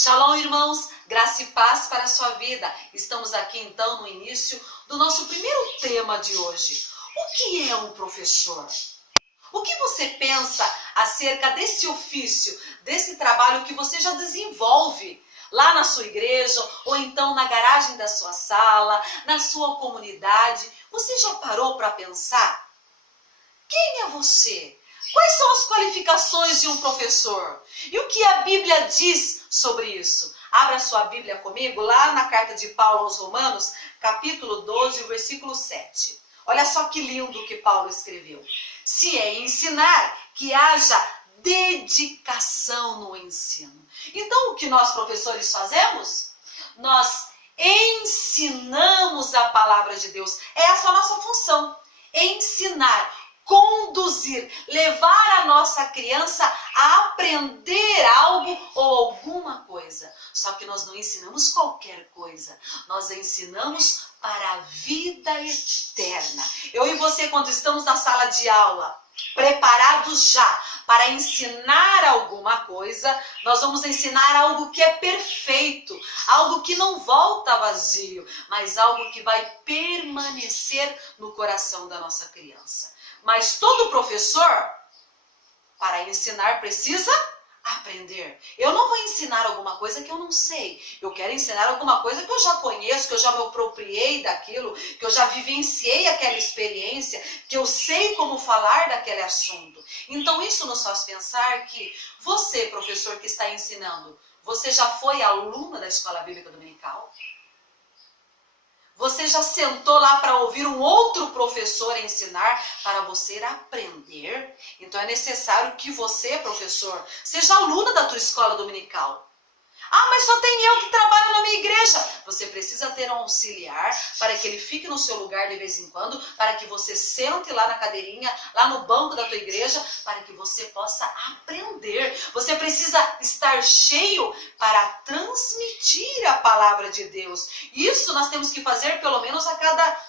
Shalom, irmãos, graça e paz para a sua vida. Estamos aqui então no início do nosso primeiro tema de hoje. O que é um professor? O que você pensa acerca desse ofício, desse trabalho que você já desenvolve lá na sua igreja ou então na garagem da sua sala, na sua comunidade? Você já parou para pensar? Quem é você? Quais são as qualificações de um professor? E o que a Bíblia diz sobre isso? Abra sua Bíblia comigo lá na carta de Paulo aos Romanos, capítulo 12, versículo 7. Olha só que lindo que Paulo escreveu. Se é ensinar, que haja dedicação no ensino. Então, o que nós professores fazemos? Nós ensinamos a palavra de Deus. Essa é a nossa função. Ensinar, conduzir, levar a nossa criança a aprender algo ou alguma coisa. Só que nós não ensinamos qualquer coisa. Nós ensinamos para a vida eterna. Eu e você, quando estamos na sala de aula, preparados já para ensinar alguma coisa, nós vamos ensinar algo que é perfeito, algo que não volta vazio, mas algo que vai permanecer no coração da nossa criança. Mas todo professor, para ensinar, precisa aprender. Eu não vou ensinar alguma coisa que eu não sei. Eu quero ensinar alguma coisa que eu já conheço, que eu já me apropriei daquilo, que eu já vivenciei aquela experiência, que eu sei como falar daquele assunto. Então isso nos faz pensar que você, professor que está ensinando, você já foi aluna da Escola Bíblica Dominical? Você já sentou lá para ouvir um outro professor ensinar para você aprender? Então é necessário que você, professor, seja aluna da tua escola dominical. Ah, mas só tem eu que trabalho na minha igreja. Você precisa ter um auxiliar para que ele fique no seu lugar de vez em quando, para que você sente lá na cadeirinha, lá no banco da tua igreja, para que você possa aprender. Você precisa estar cheio para transmitir a palavra de Deus. Isso nós temos que fazer pelo menos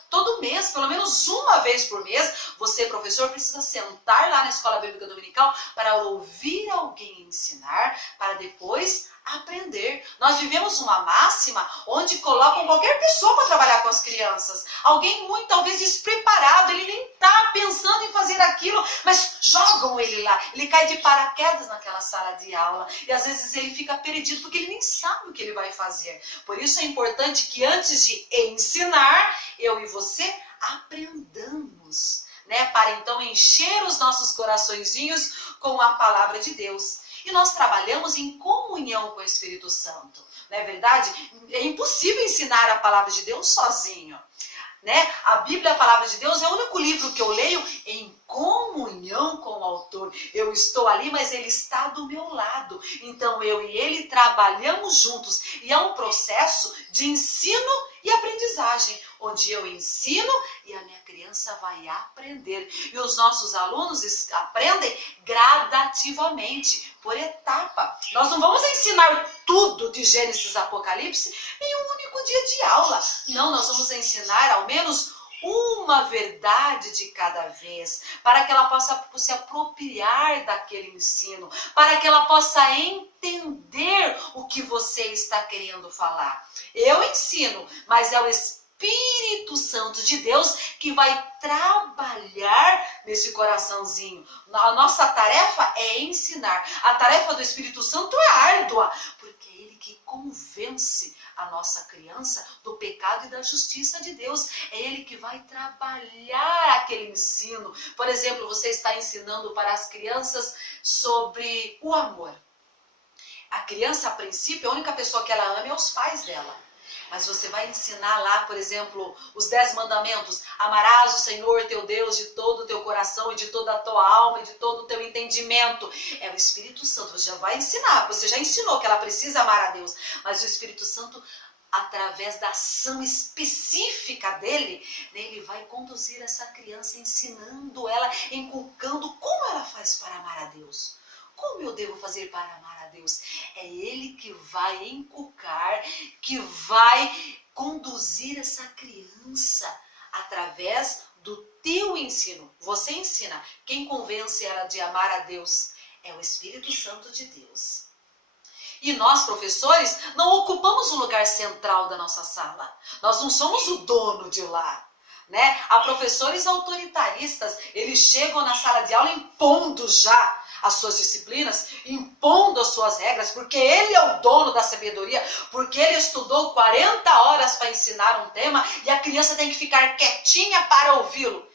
todo mês, pelo menos uma vez por mês. Você, professor, precisa sentar lá na Escola Bíblica Dominical para ouvir alguém ensinar, para depois aprender. Nós vivemos uma máxima onde colocam qualquer pessoa para trabalhar com as crianças. Alguém muito, talvez, despreparado, ele nem está pensando em fazer aquilo, mas jogam ele lá. Ele cai de paraquedas naquela sala de aula e às vezes ele fica perdido porque ele nem sabe o que ele vai fazer. Por isso é importante que antes de ensinar, eu e você aprendamos, né? Para então encher os nossos coraçõezinhos com a palavra de Deus. E nós trabalhamos em comunhão com o Espírito Santo. Não é verdade? É impossível ensinar a palavra de Deus sozinho, né? A Bíblia, a palavra de Deus, é o único livro que eu leio em comunhão com o autor. Eu estou ali, mas ele está do meu lado. Então eu e ele trabalhamos juntos. E é um processo de ensino e aprendizagem, onde eu ensino e a minha criança vai aprender. E os nossos alunos aprendem gradativamente, por etapa. Nós não vamos ensinar tudo de Gênesis a Apocalipse em um único dia de aula. Não, nós vamos ensinar ao menos uma verdade de cada vez, para que ela possa se apropriar daquele ensino, para que ela possa entender o que você está querendo falar. Eu ensino, mas é o Espírito Santo de Deus que vai trabalhar nesse coraçãozinho. A nossa tarefa é ensinar. A tarefa do Espírito Santo é árdua, porque é ele que convence a nossa criança do pecado e da justiça de Deus. É ele que vai trabalhar aquele ensino. Por exemplo, você está ensinando para as crianças sobre o amor. A criança, a princípio, a única pessoa que ela ama é os pais dela. Mas você vai ensinar lá, por exemplo, os 10 mandamentos. Amarás o Senhor teu Deus de todo o teu coração e de toda a tua alma e de todo o teu entendimento. É o Espírito Santo, você já vai ensinar. Você já ensinou que ela precisa amar a Deus. Mas o Espírito Santo, através da ação específica dele, ele vai conduzir essa criança, ensinando ela, inculcando como ela faz para amar a Deus. Como eu devo fazer para amar a Deus? É ele que vai inculcar, que vai conduzir essa criança através do teu ensino. Você ensina. Quem convence ela de amar a Deus é o Espírito Santo de Deus. E nós, professores, não ocupamos o lugar central da nossa sala. Nós não somos o dono de lá. Né? Há professores autoritaristas, eles chegam na sala de aula impondo já as suas disciplinas, impondo as suas regras, porque ele é o dono da sabedoria, porque ele estudou 40 horas para ensinar um tema e a criança tem que ficar quietinha para ouvi-lo.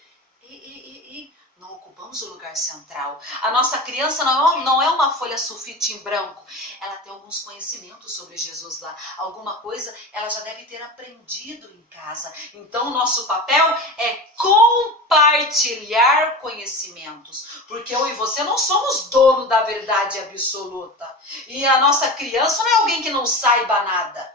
Não ocupamos o lugar central. A nossa criança não é uma folha sulfite em branco. Ela tem alguns conhecimentos sobre Jesus lá. Alguma coisa ela já deve ter aprendido em casa. Então, o nosso papel é compartilhar conhecimentos. Porque eu e você não somos dono da verdade absoluta. E a nossa criança não é alguém que não saiba nada.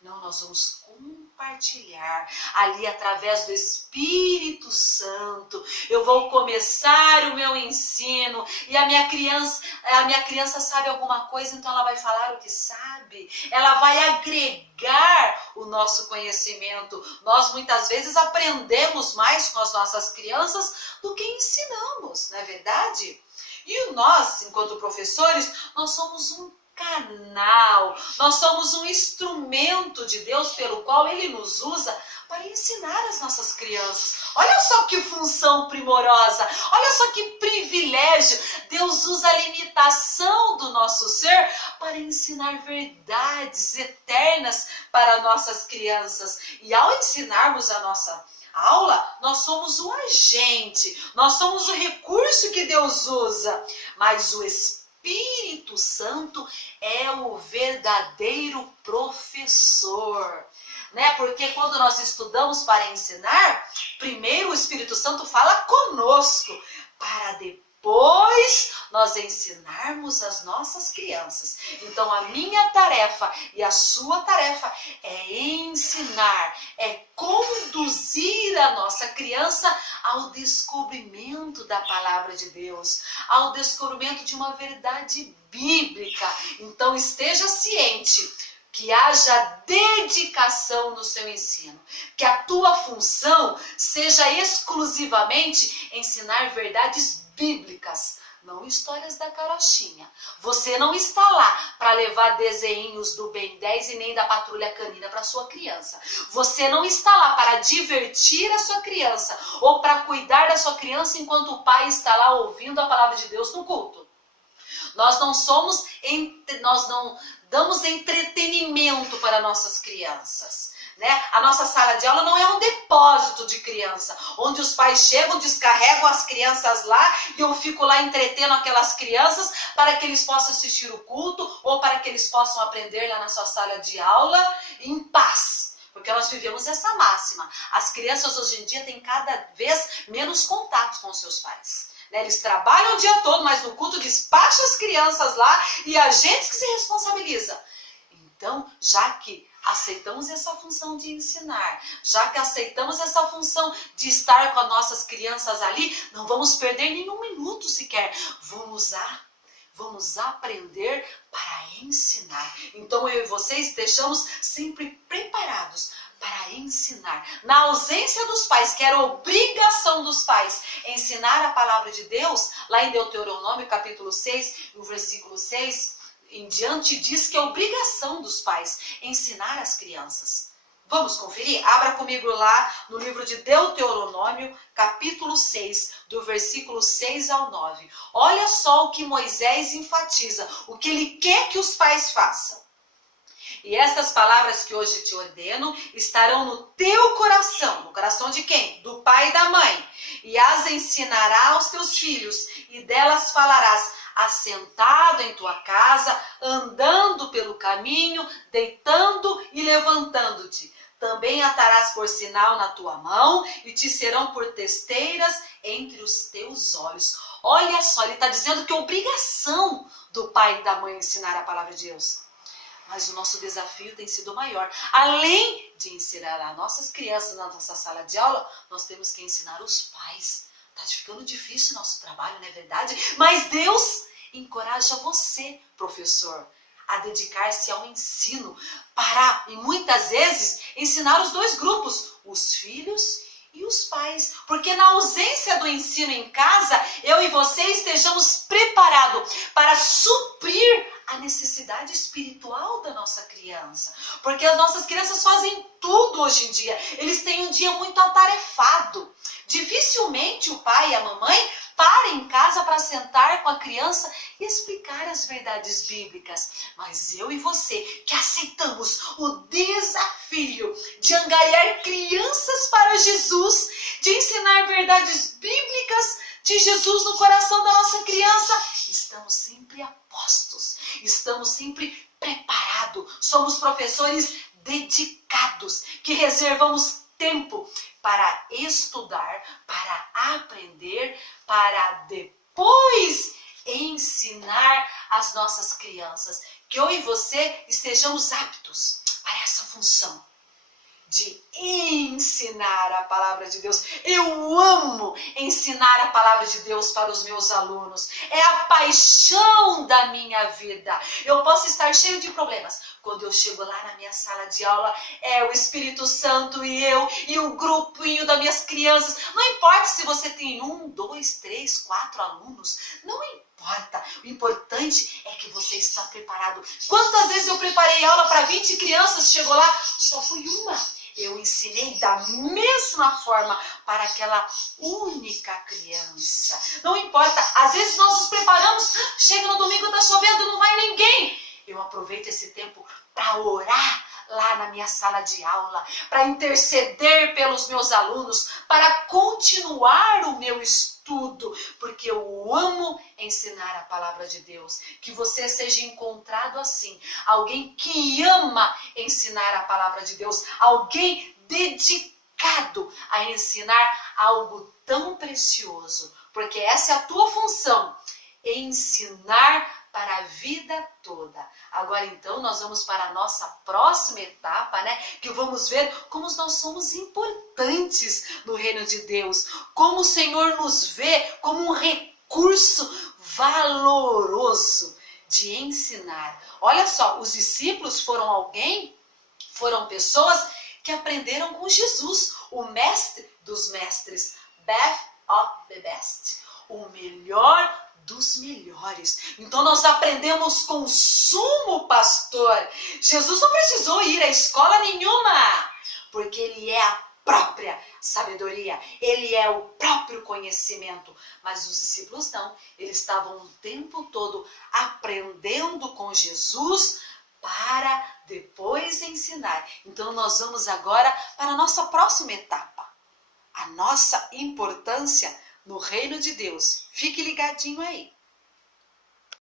Não, nós vamos compartilhar ali através do Espírito Santo. Eu vou começar o meu ensino e a minha criança sabe alguma coisa, então ela vai falar o que sabe. Ela vai agregar o nosso conhecimento. Nós muitas vezes aprendemos mais com as nossas crianças do que ensinamos, não é verdade? E nós, enquanto professores, nós somos um canal, nós somos um instrumento de Deus pelo qual Ele nos usa para ensinar as nossas crianças. Olha só que função primorosa, olha só que privilégio. Deus usa a limitação do nosso ser para ensinar verdades eternas para nossas crianças. E ao ensinarmos a nossa aula, nós somos o agente, nós somos o recurso que Deus usa, mas o Espírito Santo é o verdadeiro professor, né? Porque quando nós estudamos para ensinar, primeiro o Espírito Santo fala conosco, para depois nós ensinarmos as nossas crianças. Então a minha tarefa e a sua tarefa é ensinar, é conduzir a nossa criança ao descobrimento da palavra de Deus, ao descobrimento de uma verdade bíblica. Então esteja ciente que haja dedicação no seu ensino, que a tua função seja exclusivamente ensinar verdades bíblicas, não histórias da carochinha. Você não está lá para levar desenhos do Ben 10 e nem da Patrulha Canina para sua criança. Você não está lá para divertir a sua criança ou para cuidar da sua criança enquanto o pai está lá ouvindo a palavra de Deus no culto. Nós não damos entretenimento para nossas crianças. Né? A nossa sala de aula não é um depósito de criança, onde os pais chegam, descarregam as crianças lá e eu fico lá entretendo aquelas crianças para que eles possam assistir o culto ou para que eles possam aprender lá na sua sala de aula em paz. Porque nós vivemos essa máxima. As crianças hoje em dia têm cada vez menos contatos com seus pais. Eles trabalham o dia todo, mas no culto despacham as crianças lá e a gente que se responsabiliza. Então, já que aceitamos essa função de ensinar, já que aceitamos essa função de estar com as nossas crianças ali, não vamos perder nenhum minuto sequer. Vamos aprender para ensinar. Então eu e vocês estejamos sempre preparados para ensinar. Na ausência dos pais, que era obrigação dos pais, ensinar a palavra de Deus, lá em Deuteronômio capítulo 6, no versículo 6, em diante diz que é obrigação dos pais ensinar as crianças. Vamos conferir? Abra comigo lá no livro de Deuteronômio, capítulo 6, do versículo 6 ao 9. Olha só o que Moisés enfatiza, o que ele quer que os pais façam. E estas palavras que hoje te ordeno estarão no teu coração. No coração de quem? Do pai e da mãe. E as ensinarás aos teus filhos, e delas falarás, assentado em tua casa, andando pelo caminho, deitando e levantando-te. Também atarás por sinal na tua mão, e te serão por testeiras entre os teus olhos. Olha só, ele está dizendo que é obrigação do pai e da mãe ensinar a palavra de Deus. Mas o nosso desafio tem sido maior. Além de ensinar as nossas crianças na nossa sala de aula, nós temos que ensinar os pais. Está ficando difícil o nosso trabalho, não é verdade? Mas Deus encoraja você, professor, a dedicar-se ao ensino para, e muitas vezes, ensinar os dois grupos, os filhos e os pais. Porque na ausência do ensino em casa, eu e você estejamos preparados para suprir a necessidade espiritual da nossa criança. Porque as nossas crianças fazem tudo hoje em dia. Eles têm um dia muito atarefado. Dificilmente o pai e a mamãe param em casa para sentar com a criança e explicar as verdades bíblicas. Mas eu e você, que aceitamos o desafio de angariar crianças para Jesus, de ensinar verdades bíblicas de Jesus no coração da nossa criança, estamos sempre a postos, estamos sempre preparados, somos professores dedicados, que reservamos tempo para estudar, para aprender, para depois ensinar as nossas crianças. Que eu e você estejamos aptos para essa função de ensinar a palavra de Deus. Eu amo ensinar a palavra de Deus para os meus alunos. É a paixão da minha vida. Eu posso estar cheio de problemas. Quando eu chego lá na minha sala de aula, é o Espírito Santo e eu e o grupinho das minhas crianças. Não importa se você tem 1, 2, 3, 4 alunos. Não importa. O importante é que você está preparado. Quantas vezes eu preparei aula para 20 crianças, chegou lá, só fui uma. Eu ensinei da mesma forma para aquela única criança. Não importa, às vezes nós nos preparamos, chega no domingo, está chovendo, não vai ninguém. Eu aproveito esse tempo para orar lá na minha sala de aula, para interceder pelos meus alunos, para continuar o meu estudo, porque eu amo ensinar a palavra de Deus. Que você seja encontrado assim, alguém que ama ensinar a palavra de Deus, alguém dedicado a ensinar algo tão precioso, porque essa é a tua função, ensinar para a vida toda. Agora então nós vamos para a nossa próxima etapa, né? Que vamos ver como nós somos importantes no reino de Deus, como o Senhor nos vê como um recurso valoroso de ensinar. Olha só, os discípulos foram pessoas que aprenderam com Jesus, o mestre dos mestres, best of the best, o melhor dos melhores. Então nós aprendemos com o sumo pastor. Jesus não precisou ir a escola nenhuma, porque ele é a própria sabedoria, ele é o próprio conhecimento. Mas os discípulos não, eles estavam o tempo todo aprendendo com Jesus para depois ensinar. Então nós vamos agora para a nossa próxima etapa, a nossa importância no reino de Deus. Fique ligadinho aí.